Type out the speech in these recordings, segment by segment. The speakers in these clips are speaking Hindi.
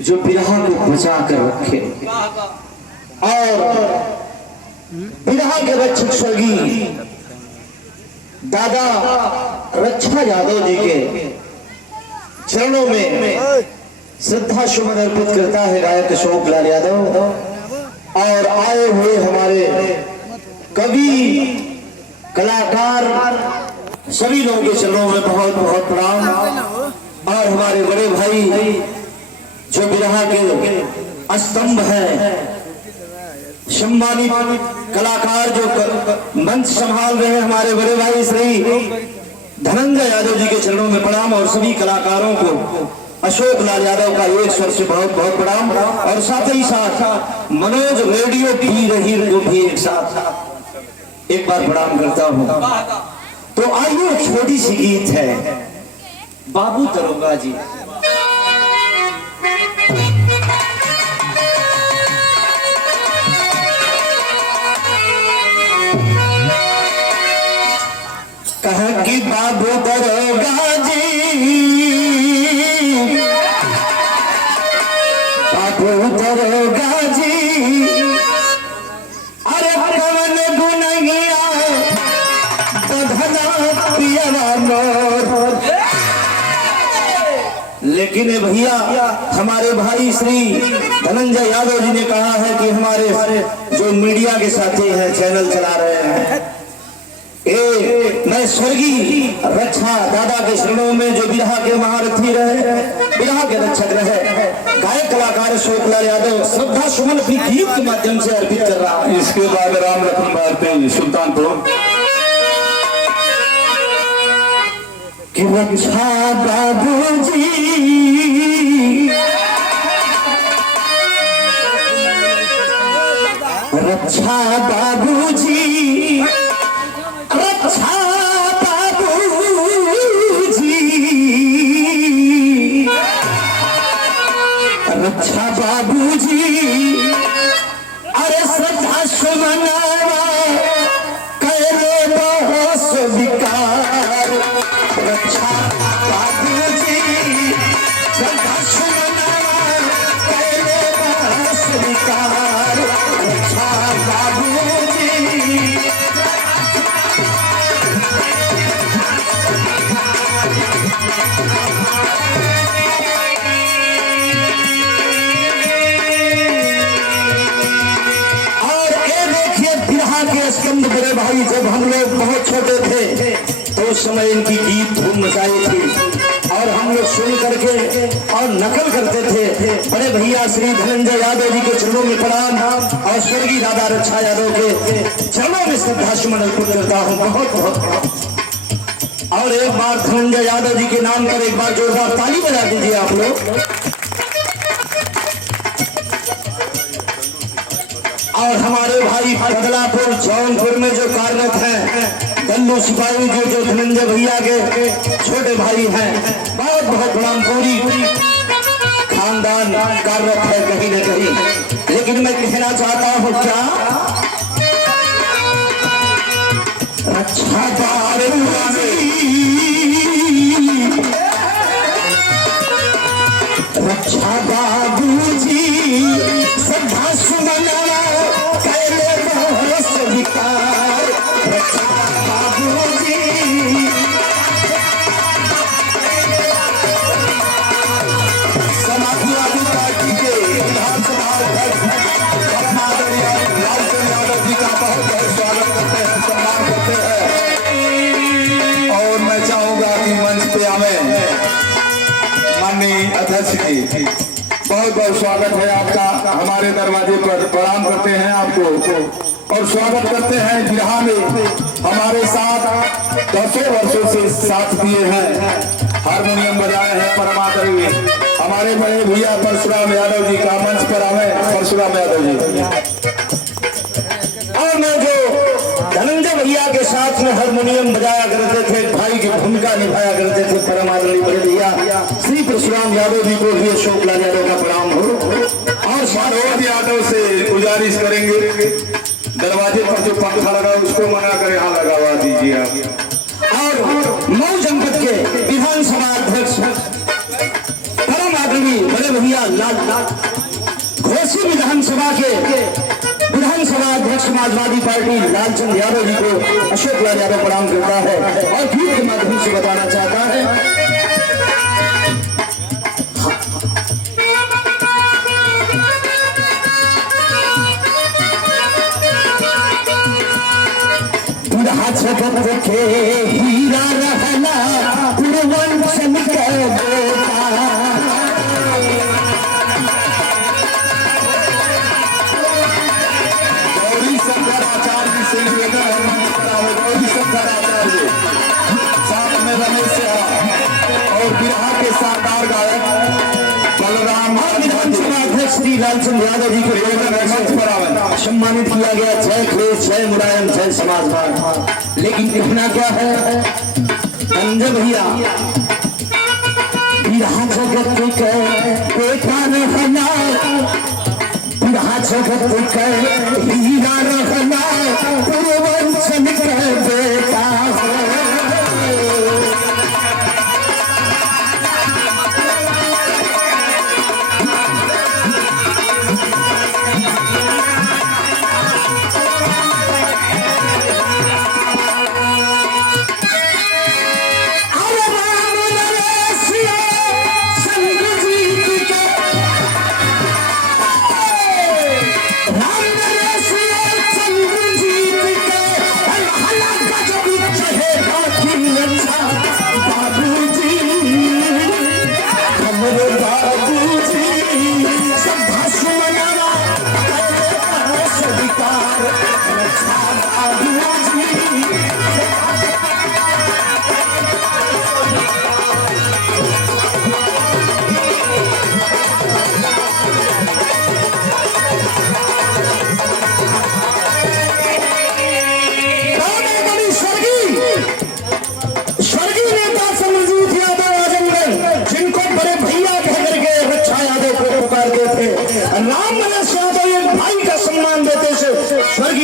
जो बिरहा को बचा कर रखे और बिरहा के रक्षक स्वर्गीय दादा रक्षा यादव जी के चरणों में श्रद्धा सुमन अर्पित करता है गायक अशोक लाल यादव और आए हुए हमारे कवि कलाकार सभी लोगों के चरणों में बहुत बहुत प्रणाम। और हमारे बड़े भाई जो बिरहा के स्तंभ हैं, सम्मानित कलाकार जो मंच संभाल रहे हैं, हमारे बड़े भाई श्री धनंजय यादव जी के चरणों में प्रणाम। और सभी कलाकारों को अशोक लाल यादव का एक स्वर से बहुत बहुत प्रणाम। और साथ ही साथ मनोज रेडियो पी रही को भी एक साथ एक बार प्रणाम करता हूँ। तो आइए एक छोटी सी गीत है बाबू दरोगा जी। कहा कि बाबू दरोगा जी, बाबू दरोगा जी, अरे कवन गुनगिया बधना पियरा मोर। लेकिन भैया हमारे भाई श्री धनंजय यादव जी ने कहा है कि हमारे जो मीडिया के साथी हैं, चैनल चला रहे हैं, मैं स्वर्गीय रक्षा दादा के चरणों में जो बिरहा के महारथी रहे, बिरहा के रक्षक रहे, गायक कलाकार अशोक लाल यादव श्रद्धा सुमन भी गीत के माध्यम से अर्पित कर रहा है। इसके बाद राम लखन भारती सुल्तानपुर कि रक्षा बाबूजी, रक्षा बाबूजी, रक्षा बाबूजी, रक्षा बाबूजी, अरे श्रद्धा सुमनावा करे बस विकार। रक्षा बाबूजी, श्रद्धा सुमनावा करे बस विकार। रक्षा बाबूजी, स्कंद बड़े भाई जब हम लोग बहुत छोटे थे तो उस समय इनकी गीत धूम मचाई थी और हम लोग सुन करके और नकल करते थे। बड़े भैया श्री धनंजय यादव जी के चरणों में प्रणाम और स्वर्गीय दादा रक्षा यादव के चरणों में श्रद्धा सुमन अर्पित करता हूँ। बहुत बहुत और एक बार धनंजय यादव जी के नाम पर एक बार जोरदार ताली बजा दीजिए आप लोग। और हमारे भाई बदलापुर जौनपुर में जो कार्यरत हैं गन्नू सिपाही जो धनंजय भैया के छोटे भाई हैं, बहुत बहुत प्रणाम। पूरी खानदान कार्यरत है कहीं न कहीं। लेकिन मैं कहना चाहता हूँ क्या, रक्षा बाबूजी, रक्षा बाबूजी, श्रद्धा सुमनावा करे बस विकार। रक्षा बाबूजी, समाजवादी पार्टी के विधानसभा अध्यक्ष आदरणीय लालचंद यादव जी का बहुत बहुत स्वागत करते हैं, सम्मान करते हैं। और मैं चाहूंगा कि मंच पे आवे माननीय अध्यक्ष जी, बहुत बहुत स्वागत है आपका। हमारे दरवाजे पर प्रणाम करते हैं आपको और स्वागत करते हैं। बिरहा में हमारे साथ 10 वर्षों से साथ दिए हैं, हारमोनियम बजाए हैं परमादरणीय हमारे बड़े भैया परशुराम यादव जी का मंच पर आवे। परशुराम यादव जी और मैं जो धनंजय भैया के साथ में हारमोनियम बजाया करते थे, भाई की भूमिका निभाया करते थे, परम आदरणीय बड़े भैया श्री परशुराम यादव जी को भी अशोक लाल यादव का प्रणाम हो। और मनोज यादव से गुजारिश करेंगे दरवाजे पर जो पंखा लगा उसको मना कर यहाँ लगावा दीजिए आप। और मऊ जनपद के विधानसभा अध्यक्ष परम आदरणीय बड़े भैया भैया लाल घोसी विधानसभा अध्यक्ष समाजवादी पार्टी लालचंद यादव जी को अशोक लाल यादव प्रणाम करता है और गीत के माध्यम से बताना चाहता है। छपत के हीरा रहना पूर्वंचन के बेटा, गौरी शंकर आचार्य से गौरी शंकर आचार्य साथ में रमेश और बिहार के शानदार गायक बलराम विधानसभा अध्यक्ष श्री लालचंद यादव जी को सम्मानित किया गया। जय अखिलेश, जय मुलायम, जय समाजवाद। लेकिन कहना क्या है संजय भैया, जगत के बेटा रहना, जगत के हीरा रहना, पूर्वंचन के बेटा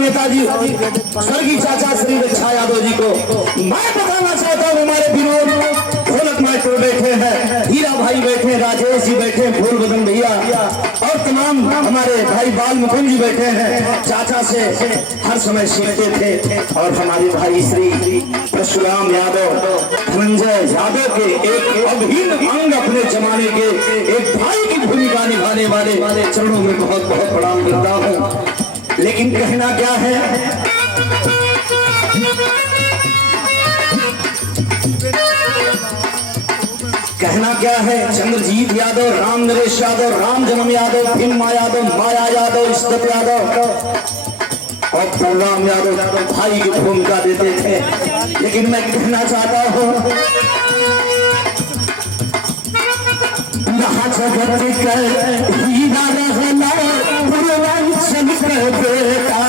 नेताजी स्वर्गीय चाचा श्री रक्षा यादव जी को मैं बताना चाहता हूँ। हमारे विनोद ढोलक मास्टर बैठे हैं, हीरा भाई बैठे, राजेश जी बैठे, फूल बदन भैया और तमाम हमारे भाई बाल मुकुंद जी बैठे हैं। चाचा से हर समय सीखते थे और हमारे भाई श्री परशुराम यादव, धनंजय यादव के एक अभिन्न अंग अपने जमाने के एक भाई की भूमिका निभाने वाले चरणों में बहुत बहुत प्रणाम करता हूँ। लेकिन कहना क्या है, कहना क्या है, चंद्रजीत यादव, राम नरेश यादव, राम जन्म यादव, भीमा यादव, माया यादव, इस्कत यादव और बलराम यादव भाई की भूमिका देते थे। लेकिन मैं कहना चाहता हूँ, जगत के हीरा रहना पूर्वंचन के बेटा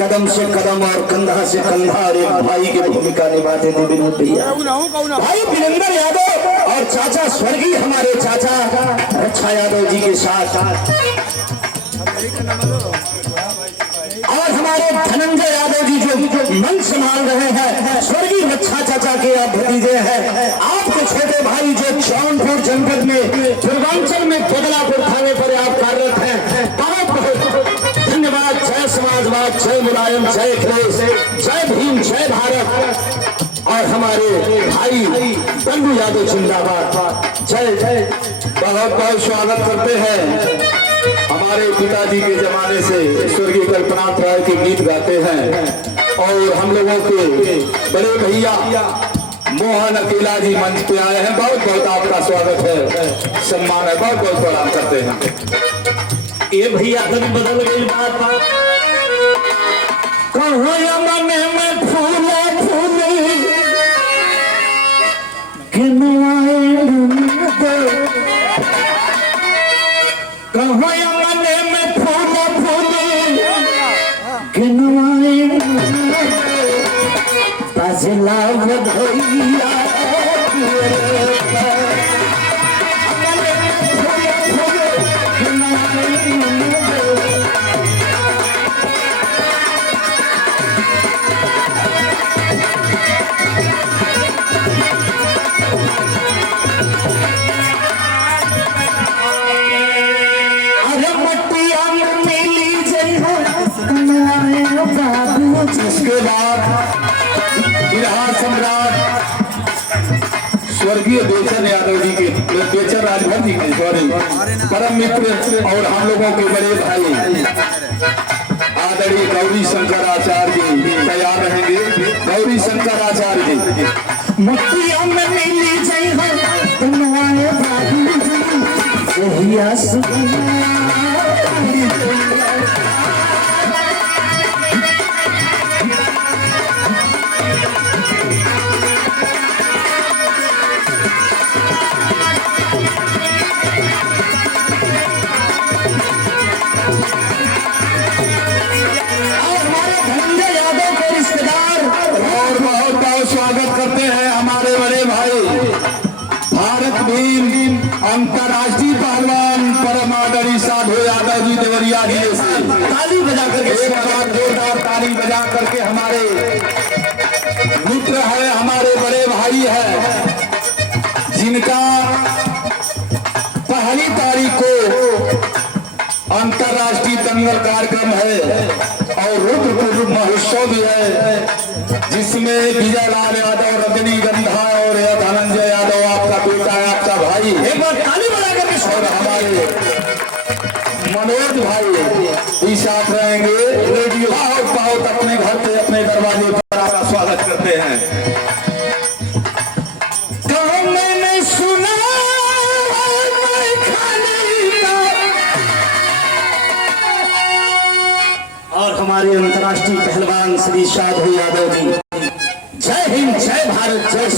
कदम से कदम और कंधा से कंधा और एक भाई की भूमिका निभाते थे विनोद भैया। भाई वीरेंद्र यादव और चाचा स्वर्गीय हमारे चाचा रक्षा यादव जी के साथ और हमारे धनंजय यादव जी जो मंच संभाल रहे हैं, स्वर्गीय रक्षा चाचा के आप भतीजे हैं। आपके छोटे भाई जो जौनपुर जनपद में पूर्वांचल में बदलापुर थाने पर आप कार्यरत हैं, बहुत बहुत धन्यवाद। जय समाजवाद, जय मुलायम, जय अखिलेश, जय भीम, जय भारत और हमारे भाई बंधु यादव जिंदाबाद। जय जय। बहुत बहुत स्वागत करते हैं हमारे अकेला जी के जमाने से स्वर्गीय कल्पनाथ राय के गीत गाते हैं और हम लोगों के बड़े भैया मोहन अकेला जी मंच पे आए हैं। बहुत बहुत आपका स्वागत है, सम्मान है, बहुत बहुत प्रणाम करते हैं। ये भैया तक बदल गई बात कहो मन में फूले फूले कहो मन में फूले फूले ताजला बधैया इसके बाद बिहार सम्राट स्वर्गीय बेचन यादव जी के, बेचन राजभर जी के सॉरी परम मित्र और हम लोगों के बड़े भाई आदरणीय गौरी शंकर आचार्य जी तैयार रहेंगे। गौरी शंकर आचार्य जी मटिया में मिली जई हो तुम्हारे बाबू जी यही अंतर्राष्ट्रीय पहलवान परम आदरणीय साधु यादव जी देवरिया जी से ताली बजा करके एक बार जोरदार ताली बजा करके हमारे मित्र है, हमारे बड़े भाई है, जिनका पहली तारीख को अंतर्राष्ट्रीय दंगल कार्यक्रम है और रुद्र महोत्सव भी है, जिसमें विजय लाल यादव, रजनीगंधा और धनंजय यादव आपका बेटा है, आपका भाई, एक बार ताली बजा करके और हमारे मनोज भाई भी साथ रहेंगे। रेडियो बहुत बहुत अपने घर पे अपने दरवाजे पर आपका स्वागत करते हैं। तो मैंने सुना और हमारे अंतर्राष्ट्रीय पहलवान श्री साधु यादव जी, जय हिंद, जय भारत, जय